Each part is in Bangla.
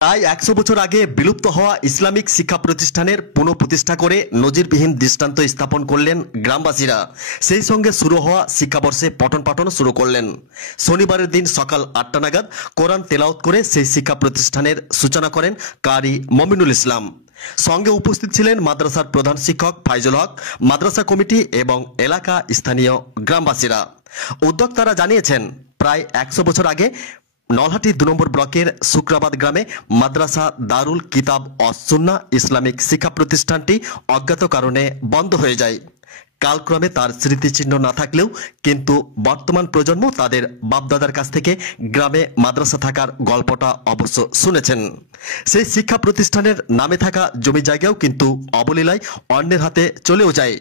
প্রায় ১০০ বছর আগে বিলুপ্ত হওয়া ইসলামিক শিক্ষা প্রতিষ্ঠানের পুনঃপ্রতিষ্ঠা করে নজিরবিহীন দৃষ্টান্ত স্থাপন করলেন গ্রামবাসীরা। সেই সঙ্গে শুরু হওয়া শিক্ষাবর্ষে পঠন পাঠন শুরু করলেন। শনিবারের দিন সকাল ৮টা নাগাদ কোরআন তেলাওয়াত করে সেই শিক্ষা প্রতিষ্ঠানের সূচনা করেন কারি মমিনুল ইসলাম। সঙ্গে উপস্থিত ছিলেন মাদ্রাসার প্রধান শিক্ষক ফাইজুল হক, মাদ্রাসা কমিটি এবং এলাকা স্থানীয় গ্রামবাসীরা। উদ্যোক্তারা জানিয়েছেন, প্রায় ১০০ বছর আগে নলহাটি ২ নম্বর ব্লকের শুক্রাবাদ গ্রামে মাদ্রাসা দারুল কিতাব অস-সুন্নাহ ইসলামিক শিক্ষা প্রতিষ্ঠানটি অজ্ঞাত কারণে বন্ধ হয়ে যায়। কালক্রমে তার স্মৃতিচিহ্ন না থাকলেও কিন্তু বর্তমান প্রজন্ম তাদের বাপদাদার কাছ থেকে গ্রামে মাদ্রাসা থাকার গল্পটা অবশ্য শুনেছেন। সেই শিক্ষা প্রতিষ্ঠানের নামে থাকা জমি জায়গাও কিন্তু অবলীলায় অন্যের হাতে চলেও যায়।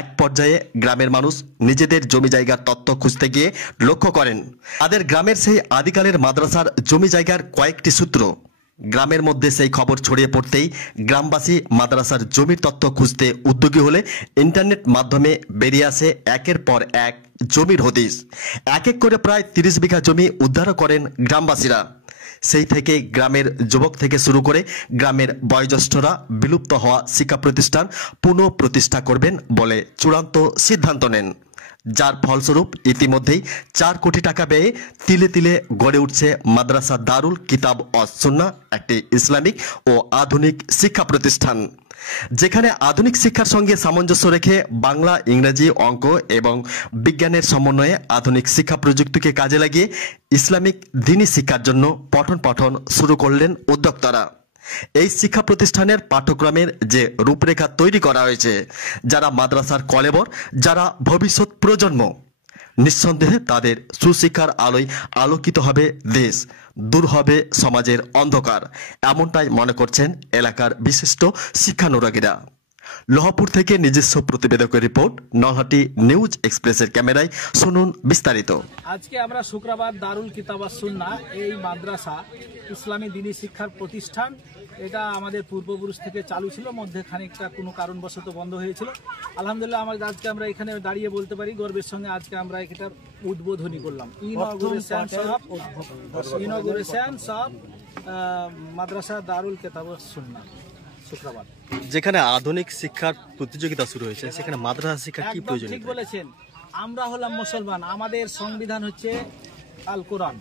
এক পর্যায়ে গ্রামের মানুষ নিজেদের জমি জায়গার তথ্য খুঁজতে গিয়ে লক্ষ্য করেন তাদের গ্রামের সেই আদিকালের মাদ্রাসার জমি জায়গার কয়েকটি সূত্র। গ্রামের মধ্যে সেই খবর ছড়িয়ে পড়তেই গ্রামবাসী মাদ্রাসার জমির তথ্য খুঁজতে উদ্যোগী হলে ইন্টারনেট মাধ্যমে বেরিয়ে আসে একের পর এক জমির হদিস। এক এক করে প্রায় ৩০ বিঘা জমি উদ্ধার করেন গ্রামবাসীরা। সেই থেকে গ্রামের যুবক থেকে শুরু করে গ্রামের বয়োজ্যেষ্ঠরা বিলুপ্ত হওয়া শিক্ষা প্রতিষ্ঠান পুনঃ প্রতিষ্ঠা করবেন বলে চূড়ান্ত সিদ্ধান্ত নেন, যার ফলস্বরূপ ইতিমধ্যেই ৪ কোটি টাকা ব্যয়ে তিলে তিলে গড়ে উঠছে মাদ্রাসা দারুল কিতাব অস-সুন্নাহ, একটি ইসলামিক ও আধুনিক শিক্ষা প্রতিষ্ঠান, যেখানে আধুনিক শিক্ষার সঙ্গে সামঞ্জস্য রেখে বাংলা, ইংরেজি, অঙ্ক এবং বিজ্ঞানের সমন্বয়ে আধুনিক শিক্ষা প্রযুক্তিকে কাজে লাগিয়ে ইসলামিক দ্বীনি শিক্ষার জন্য পঠন পাঠন শুরু করলেন উদ্যোক্তারা। এই শিক্ষা প্রতিষ্ঠানের পাঠ্যক্রমের যে রূপরেখা তৈরি করা হয়েছে, যারা মাদ্রাসার কলেবর, যারা ভবিষ্যৎ প্রজন্ম, নিঃসন্দেহে তাদের সুশিক্ষার আলোয় আলোকিত হবে দেশ, দূর হবে সমাজের অন্ধকার, এমনটাই মনে করছেন এলাকার বিশিষ্ট শিক্ষানুরাগীরা। লোহাপুর থেকে নিজস্ব প্রতিবেদকের রিপোর্ট, নলহাটি নিউজ এক্সপ্রেসের ক্যামেরায় শুনুন বিস্তারিত। আজকে আমরা শুক্রাবাদ দারুল কিতাব অস-সুন্নাহ এই মাদ্রাসা ইসলামী দ্বীনি শিক্ষার প্রতিষ্ঠান, এটা আমাদের পূর্বপুরুষ থেকে চালু ছিল, মধ্যে খানিকটা কোনো কারণবশত বন্ধ হয়েছিল। আলহামদুলিল্লাহ আজকে আমরা এখানে দাঁড়িয়ে বলতে পারি গর্বের সঙ্গে আজকে আমরা এটার উদ্বোধনী করলাম, ইনগুরেশন সব মাদ্রাসা দারুল কিতাব অস-সুন্নাহ শুক্রাবাদ। যেখানে আধুনিক শিক্ষার প্রতিযোগিতা শুরু হয়েছে, সেখানে মাদ্রাসা শিক্ষা কি প্রয়োজন? ঠিক বলেছেন, আমরা হলাম মুসলমান, আমাদের সংবিধান হচ্ছে আল কোরআন,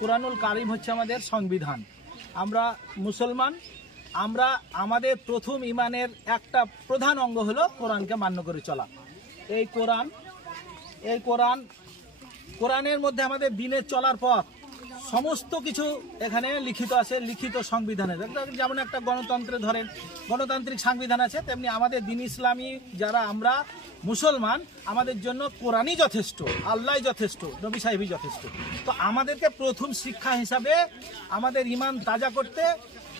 কোরআনুল কারিম হচ্ছে আমাদের সংবিধান। আমরা মুসলমান, আমরা আমাদের প্রথম ইমানের একটা প্রধান অঙ্গ হলো কোরআনকে মান্য করে চলা। এই কোরআনের মধ্যে আমাদের দিনের চলার পথ সমস্ত কিছু এখানে লিখিত আছে, লিখিত সংবিধানে। যেমন একটা গণতন্ত্রে ধরেন গণতান্ত্রিক সংবিধান আছে, তেমনি আমাদের দ্বীন ইসলামী যারা আমরা মুসলমান, আমাদের জন্য কোরআনই যথেষ্ট, আল্লাহ যথেষ্ট, নবী সাহেবই যথেষ্ট। তো আমাদেরকে প্রথম শিক্ষা হিসাবে আমাদের ঈমান তাজা করতে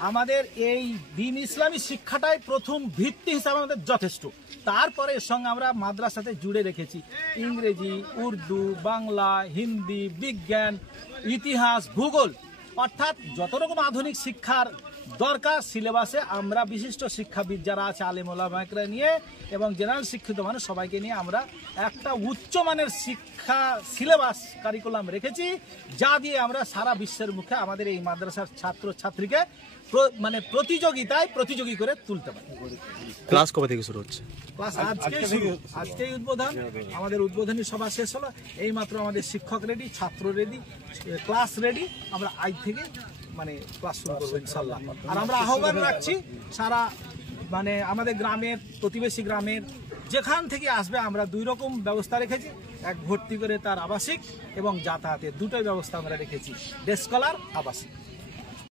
আমাদের এই দ্বীন ইসলামী শিক্ষাটাই প্রথম ভিত্তি হিসাবে আমাদের যথেষ্ট। তারপরে এর সঙ্গে আমরা মাদ্রাসাতে জুড়ে রেখেছি ইংরেজি, উর্দু, বাংলা, হিন্দি, বিজ্ঞান, ইতিহাস, ভূগোল, অর্থাৎ যত রকম আধুনিক শিক্ষার দরকার সিলেবাসে আমরা বিশিষ্ট শিক্ষাবিদ যারা আছে আলেম ওলামাকে নিয়ে এবং জেনারেল শিক্ষিত মানুষ সবাইকে নিয়ে আমরা একটা উচ্চমানের শিক্ষা সিলেবাস কারিকুলাম রেখেছি, যা দিয়ে আমরা সারা বিশ্বের মুখে আমাদের এই মাদ্রাসার ছাত্র ছাত্রীকে মানে প্রতিযোগী করে তুলতে পারি। ক্লাস কবে থেকে শুরু হচ্ছে? ক্লাস আজকেই উদ্বোধন, আমাদের উদ্বোধনী সভা শেষ হলো, এইমাত্র আমাদের শিক্ষক রেডি, ছাত্র রেডি, ক্লাস রেডি, আমরা আজ থেকে মানে ক্লাস শুরু করবো ইনশাল্লাহ। আর আমরা আহ্বান রাখছি সারা মানে আমাদের গ্রামের, প্রতিবেশী গ্রামের যেখান থেকে আসবে, আমরা 2 রকম ব্যবস্থা রেখেছি, এক ভর্তি করে তার আবাসিক এবং যাতায়াতের দুটোই ব্যবস্থা আমরা রেখেছি, ডে স্কলার, আবাসিক।